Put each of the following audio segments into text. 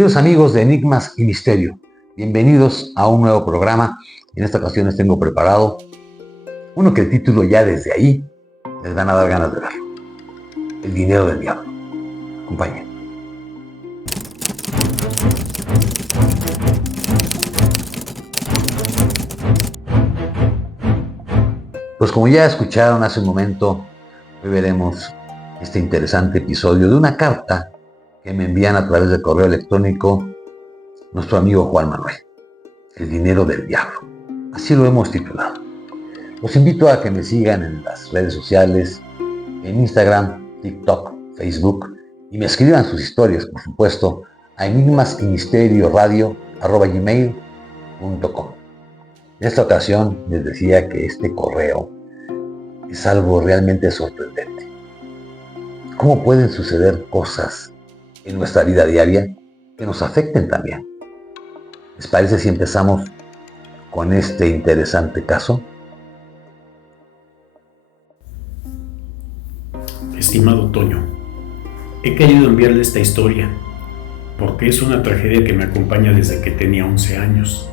Queridos amigos de Enigmas y Misterio, bienvenidos a un nuevo programa. En esta ocasión les tengo preparado uno que el título ya desde ahí les van a dar ganas de verlo. El dinero del diablo. Acompañen. Pues como ya escucharon hace un momento, hoy veremos este interesante episodio de una carta que me envían a través del correo electrónico nuestro amigo Juan Manuel. El dinero del diablo. Así lo hemos titulado. Los invito a que me sigan en las redes sociales, en Instagram, TikTok, Facebook, y me escriban sus historias, por supuesto, a enigmasymisterioradio@gmail.com. En esta ocasión les decía que este correo es algo realmente sorprendente. ¿Cómo pueden suceder cosas en nuestra vida diaria que nos afecten también? ¿Les parece si empezamos con este interesante caso? Estimado Toño, he querido enviarle esta historia porque es una tragedia que me acompaña desde que tenía 11 años.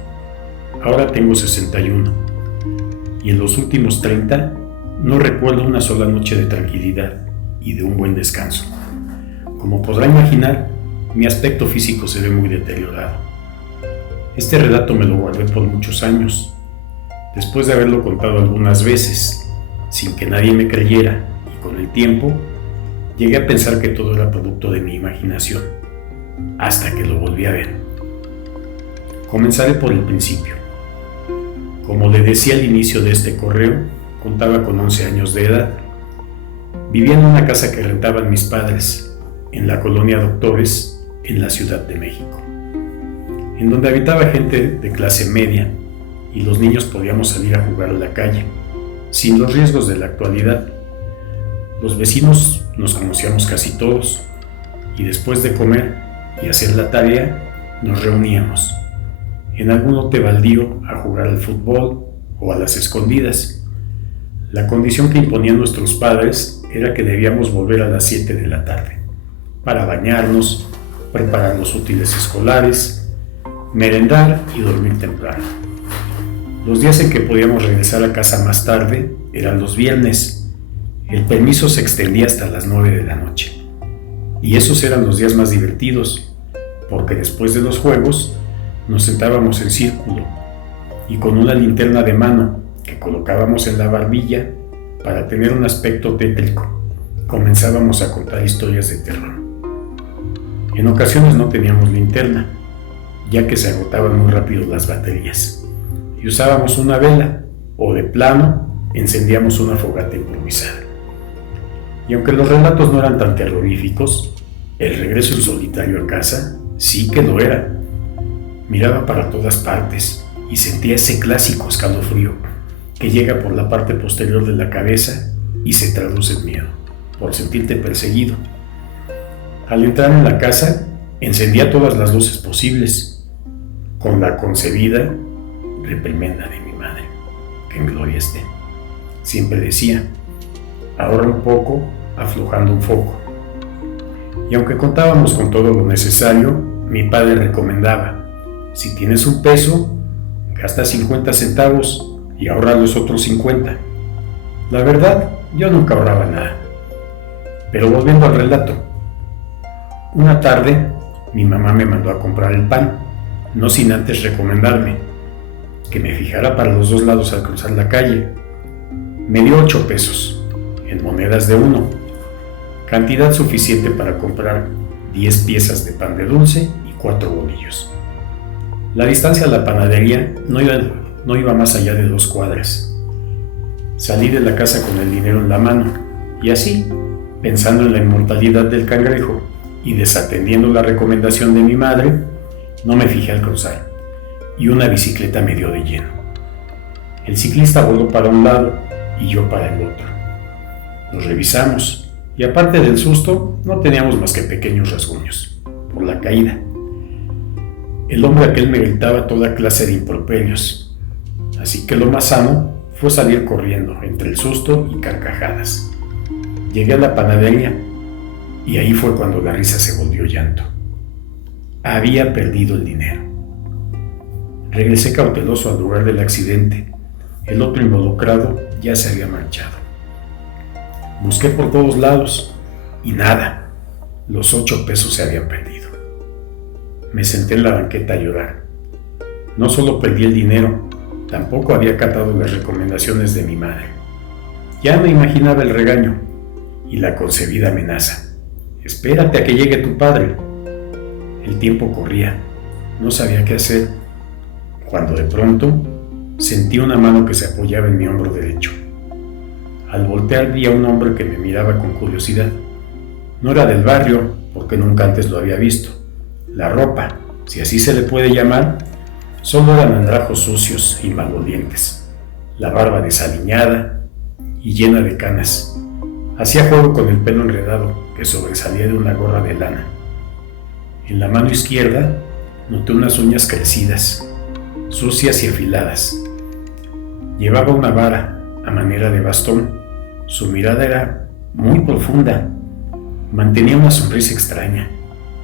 Ahora tengo 61 y en los últimos 30 no recuerdo una sola noche de tranquilidad y de un buen descanso. Como podrá imaginar, mi aspecto físico se ve muy deteriorado. Este relato me lo guardé por muchos años. Después de haberlo contado algunas veces, sin que nadie me creyera, y con el tiempo, llegué a pensar que todo era producto de mi imaginación, hasta que lo volví a ver. Comenzaré por el principio. Como le decía al inicio de este correo, contaba con 11 años de edad. Vivía en una casa que rentaban mis padres, en la colonia Doctores, en la Ciudad de México, en donde habitaba gente de clase media y los niños podíamos salir a jugar a la calle, sin los riesgos de la actualidad. Los vecinos nos conocíamos casi todos y después de comer y hacer la tarea, nos reuníamos en algún lote baldío a jugar al fútbol o a las escondidas. La condición que imponían nuestros padres era que debíamos volver a las 7 de la tarde para bañarnos, preparar los útiles escolares, merendar y dormir temprano. Los días en que podíamos regresar a casa más tarde eran los viernes. El permiso se extendía hasta las 9 de la noche. Y esos eran los días más divertidos, porque después de los juegos nos sentábamos en círculo y con una linterna de mano que colocábamos en la barbilla para tener un aspecto tétrico, comenzábamos a contar historias de terror. En ocasiones no teníamos linterna, ya que se agotaban muy rápido las baterías, y usábamos una vela, o de plano, encendíamos una fogata improvisada. Y aunque los relatos no eran tan terroríficos, el regreso en solitario a casa sí que lo era. Miraba para todas partes y sentía ese clásico escalofrío que llega por la parte posterior de la cabeza y se traduce en miedo, por sentirte perseguido. Al entrar en la casa, encendía todas las luces posibles, con la concebida reprimenda de mi madre, que en gloria esté. Siempre decía: ahorra un poco, aflojando un foco. Y aunque contábamos con todo lo necesario, mi padre recomendaba: si tienes un peso, gasta 50 centavos y ahorra los otros 50. La verdad, yo nunca ahorraba nada. Pero volviendo al relato, una tarde mi mamá me mandó a comprar el pan, no sin antes recomendarme que me fijara para los dos lados al cruzar la calle. Me dio 8 pesos, en monedas de 1, cantidad suficiente para comprar 10 piezas de pan de dulce y 4 bolillos. La distancia a la panadería no iba más allá de 2 cuadras. Salí de la casa con el dinero en la mano y así, pensando en la inmortalidad del cangrejo y desatendiendo la recomendación de mi madre, no me fijé al cruzar y una bicicleta me dio de lleno. El ciclista voló para un lado y yo para el otro. Nos revisamos y aparte del susto no teníamos más que pequeños rasguños por la caída. El hombre aquel me gritaba toda clase de improperios, así que lo más sano fue salir corriendo entre el susto y carcajadas. Llegué a la panadería y ahí fue cuando la risa se volvió llanto. Había perdido el dinero. Regresé cauteloso al lugar del accidente. El otro involucrado ya se había marchado. Busqué por todos lados y nada. Los 8 pesos se habían perdido. Me senté en la banqueta a llorar. No solo perdí el dinero, tampoco había acatado las recomendaciones de mi madre. Ya me imaginaba el regaño y la concebida amenaza. Espérate a que llegue tu padre. El tiempo corría. No sabía qué hacer, cuando de pronto sentí una mano que se apoyaba en mi hombro derecho. Al voltear vi a un hombre que me miraba con curiosidad. No era del barrio, porque nunca antes lo había visto. La ropa, si así se le puede llamar, solo eran andrajos sucios y malolientes. La barba desaliñada y llena de canas. Hacía juego con el pelo enredado que sobresalía de una gorra de lana. En la mano izquierda noté unas uñas crecidas, sucias y afiladas. Llevaba una vara a manera de bastón. Su mirada era muy profunda. Mantenía una sonrisa extraña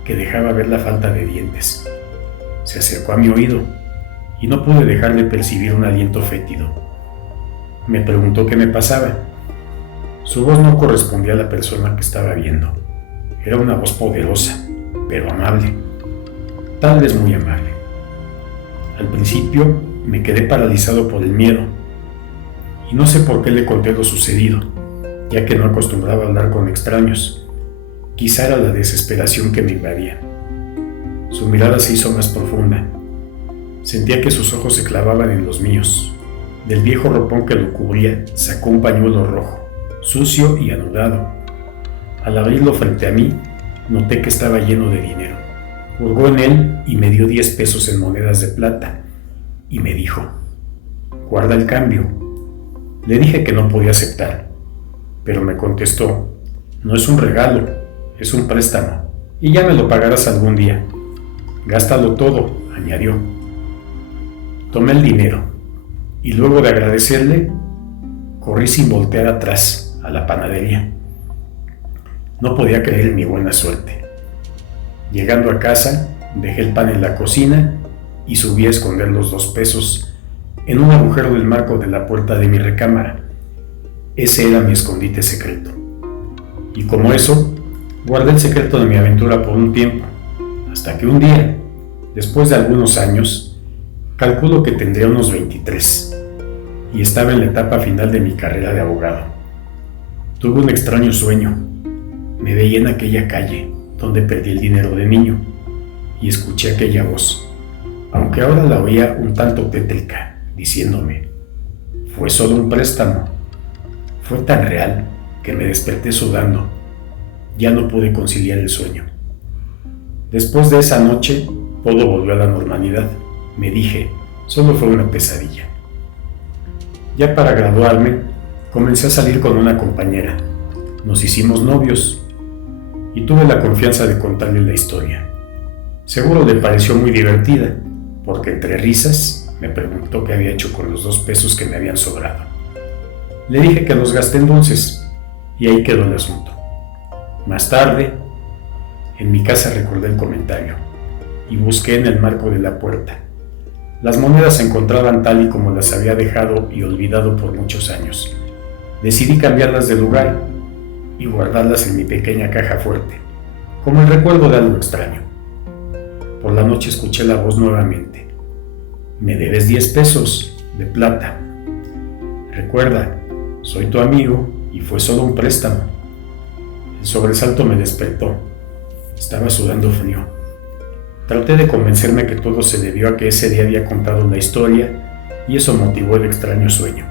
que dejaba ver la falta de dientes. Se acercó a mi oído y no pude dejar de percibir un aliento fétido. Me preguntó qué me pasaba. Su voz no correspondía a la persona que estaba viendo. Era una voz poderosa, pero amable. Tal vez muy amable. Al principio me quedé paralizado por el miedo y no sé por qué le conté lo sucedido, ya que no acostumbraba a hablar con extraños. Quizá era la desesperación que me invadía. Su mirada se hizo más profunda. Sentía que sus ojos se clavaban en los míos. Del viejo ropón que lo cubría sacó un pañuelo rojo, sucio y anudado. Al abrirlo frente a mí, noté que estaba lleno de dinero. Hurgó en él y me dio 10 pesos en monedas de plata y me dijo: guarda el cambio. Le dije que no podía aceptar, pero me contestó: no es un regalo, es un préstamo y ya me lo pagarás algún día. Gástalo todo, añadió. Tomé el dinero y luego de agradecerle, corrí sin voltear atrás a la panadería. No podía creer mi buena suerte. Llegando a casa, dejé el pan en la cocina y subí a esconder los 2 pesos en un agujero del marco de la puerta de mi recámara. Ese era mi escondite secreto. Y como eso, guardé el secreto de mi aventura por un tiempo, hasta que un día, después de algunos años, calculo que tendría unos 23, y estaba en la etapa final de mi carrera de abogado. Tuve un extraño sueño. Me veía en aquella calle donde perdí el dinero de niño y escuché aquella voz, aunque ahora la oía un tanto tétrica, diciéndome: fue solo un préstamo. Fue tan real que me desperté sudando. Ya no pude conciliar el sueño. Después de esa noche, todo volvió a la normalidad. Me dije, solo fue una pesadilla. Ya para graduarme, comencé a salir con una compañera. Nos hicimos novios y tuve la confianza de contarle la historia. Seguro le pareció muy divertida, porque entre risas me preguntó qué había hecho con los 2 pesos que me habían sobrado. Le dije que los gasté en dulces y ahí quedó el asunto. Más tarde, en mi casa recordé el comentario y busqué en el marco de la puerta. Las monedas se encontraban tal y como las había dejado y olvidado por muchos años. Decidí cambiarlas de lugar y guardarlas en mi pequeña caja fuerte, como el recuerdo de algo extraño. Por la noche escuché la voz nuevamente. Me debes 10 pesos de plata. Recuerda, soy tu amigo y fue solo un préstamo. El sobresalto me despertó. Estaba sudando frío. Traté de convencerme que todo se debió a que ese día había contado la historia y eso motivó el extraño sueño.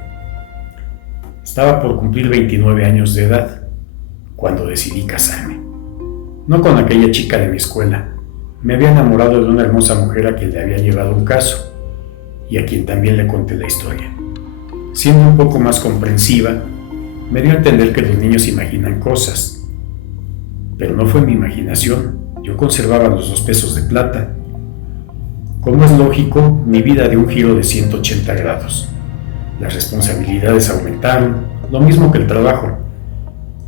Estaba por cumplir 29 años de edad cuando decidí casarme. No con aquella chica de mi escuela. Me había enamorado de una hermosa mujer a quien le había llevado un caso y a quien también le conté la historia. Siendo un poco más comprensiva, me dio a entender que los niños imaginan cosas. Pero no fue mi imaginación. Yo conservaba los 2 pesos de plata. Como es lógico, mi vida dio un giro de 180 grados. Las responsabilidades aumentaron, lo mismo que el trabajo.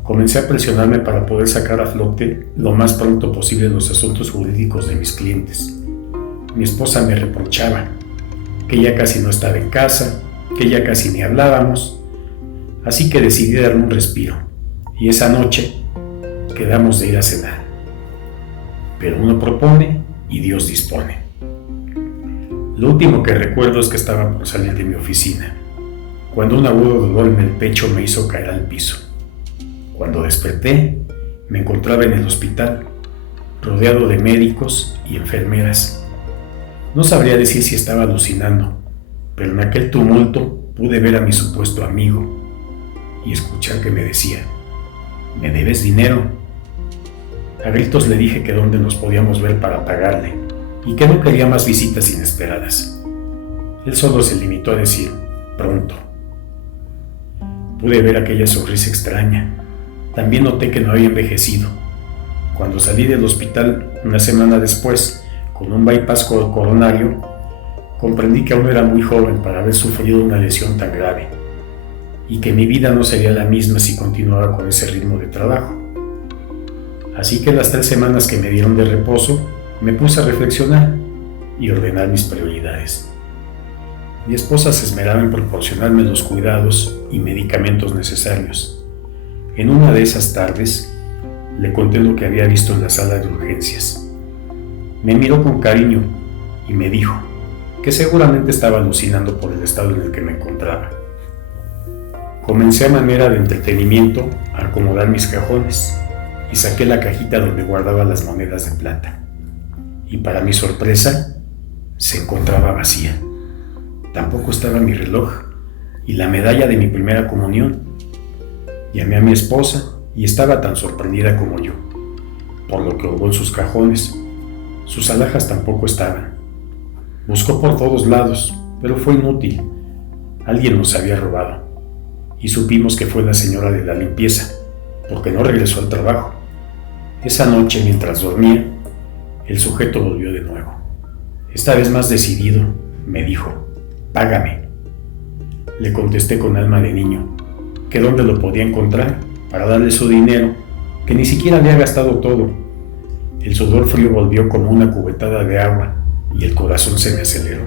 Comencé a presionarme para poder sacar a flote lo más pronto posible los asuntos jurídicos de mis clientes. Mi esposa me reprochaba que ya casi no estaba en casa, que ya casi ni hablábamos, así que decidí darme un respiro, y esa noche quedamos de ir a cenar. Pero uno propone y Dios dispone. Lo último que recuerdo es que estaba por salir de mi oficina, cuando un agudo dolor en el pecho me hizo caer al piso. Cuando desperté, me encontraba en el hospital, rodeado de médicos y enfermeras. No sabría decir si estaba alucinando, pero en aquel tumulto pude ver a mi supuesto amigo y escuchar que me decía: ¿me debes dinero? A gritos le dije que dónde nos podíamos ver para pagarle y que no quería más visitas inesperadas. Él solo se limitó a decir: pronto. Pude ver aquella sonrisa extraña. También noté que no había envejecido. Cuando salí del hospital una semana después, con un bypass coronario, comprendí que aún era muy joven para haber sufrido una lesión tan grave y que mi vida no sería la misma si continuaba con ese ritmo de trabajo. Así que las 3 semanas que me dieron de reposo, me puse a reflexionar y ordenar mis prioridades. Mi esposa se esmeraba en proporcionarme los cuidados y medicamentos necesarios. En una de esas tardes, le conté lo que había visto en la sala de urgencias. Me miró con cariño y me dijo que seguramente estaba alucinando por el estado en el que me encontraba. Comencé a manera de entretenimiento a acomodar mis cajones y saqué la cajita donde guardaba las monedas de plata. Y para mi sorpresa, se encontraba vacía. Tampoco estaba mi reloj y la medalla de mi primera comunión. Llamé a mi esposa y estaba tan sorprendida como yo, por lo que hurgó en sus cajones. Sus alhajas tampoco estaban. Buscó por todos lados, pero fue inútil. Alguien nos había robado. Y supimos que fue la señora de la limpieza, porque no regresó al trabajo. Esa noche, mientras dormía, el sujeto volvió de nuevo. Esta vez más decidido, me dijo: págame. Le contesté con alma de niño que dónde lo podía encontrar para darle su dinero, que ni siquiera había gastado todo. El sudor frío volvió como una cubetada de agua y el corazón se me aceleró.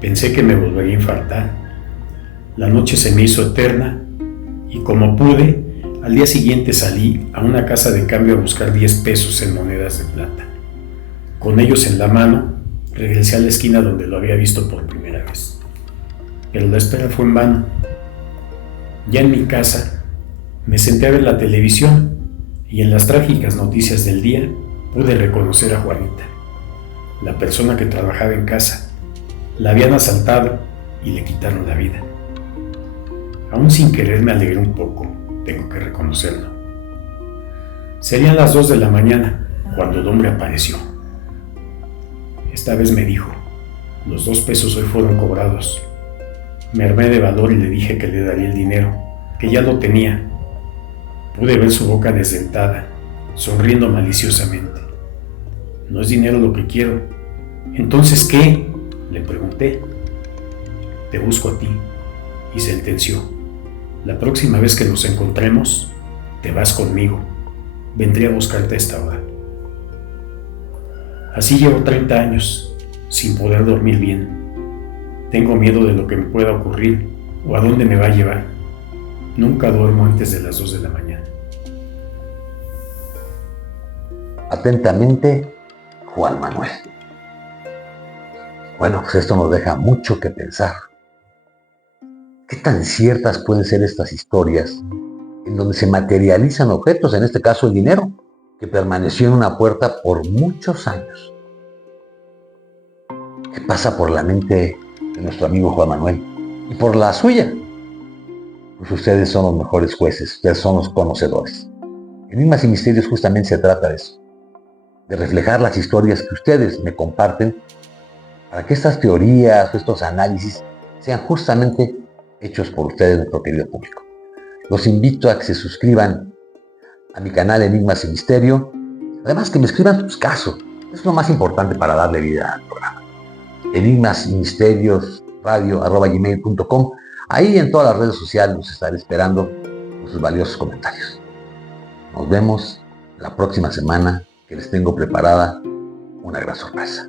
Pensé que me volvería a infartar. La noche se me hizo eterna y como pude, al día siguiente salí a una casa de cambio a buscar 10 pesos en monedas de plata. Con ellos en la mano, regresé a la esquina donde lo había visto por primera vez. Pero la espera fue en vano. Ya en mi casa, me senté a ver la televisión y en las trágicas noticias del día pude reconocer a Juanita, la persona que trabajaba en casa. La habían asaltado y le quitaron la vida. Aún sin querer me alegré un poco, tengo que reconocerlo. Serían las 2 de la mañana cuando el hombre apareció. Esta vez me dijo: los 2 pesos hoy fueron cobrados. Me armé de valor y le dije que le daría el dinero, que ya lo tenía. Pude ver su boca desdentada, sonriendo maliciosamente. No es dinero lo que quiero. ¿Entonces qué?, le pregunté. Te busco a ti, y sentenció. La próxima vez que nos encontremos, te vas conmigo. Vendré a buscarte a esta hora. Así llevo 30 años, sin poder dormir bien. Tengo miedo de lo que me pueda ocurrir o a dónde me va a llevar. Nunca duermo antes de las 2 de la mañana. Atentamente, Juan Manuel. Bueno, pues esto nos deja mucho que pensar. ¿Qué tan ciertas pueden ser estas historias en donde se materializan objetos, en este caso el dinero, que permaneció en una puerta por muchos años? ¿Qué pasa por la mente de nuestro amigo Juan Manuel y por la suya? Pues ustedes son los mejores jueces, ustedes son los conocedores. Enigmas y Misterios justamente se trata de eso, de reflejar las historias que ustedes me comparten para que estas teorías, estos análisis sean justamente hechos por ustedes, nuestro querido público. Los invito a que se suscriban a mi canal Enigmas y Misterio, además que me escriban sus casos, es lo más importante para darle vida al programa. Enigmas y Misterios radio@gmail.com. Ahí en todas las redes sociales los estaré esperando con sus valiosos comentarios. Nos vemos la próxima semana, que les tengo preparada una gran sorpresa.